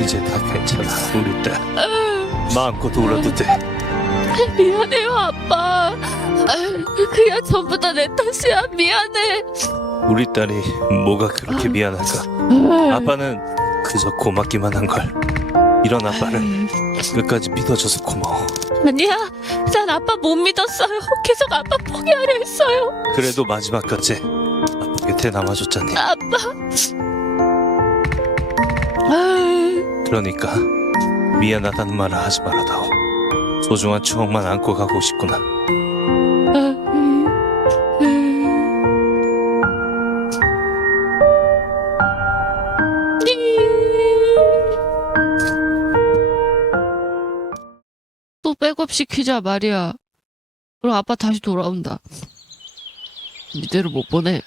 이제 다 괜찮아 우리 딸 마음껏 울어도 돼 미안해요, 아빠. 그냥 전부 다 내 탓이야. 미안해. 우리 딸이 뭐가 그렇게 미안할까 아빠는 그저 고맙기만 한 걸 이런 아빠를 끝까지 믿어줘서 고마워 아니야, 난 아빠 못 믿었어요. 계속 아빠 포기하려 했어요. 그래도 마지막까지 아빠 곁에 남아줬잖니 아빠. 그러니까 미안하다는 말을 하지 말아다오 소중한 추억만 안고 가고 싶구나 또 백업 시키자 말이야. 그럼 아빠 다시 돌아온다. 이대로 못 보내.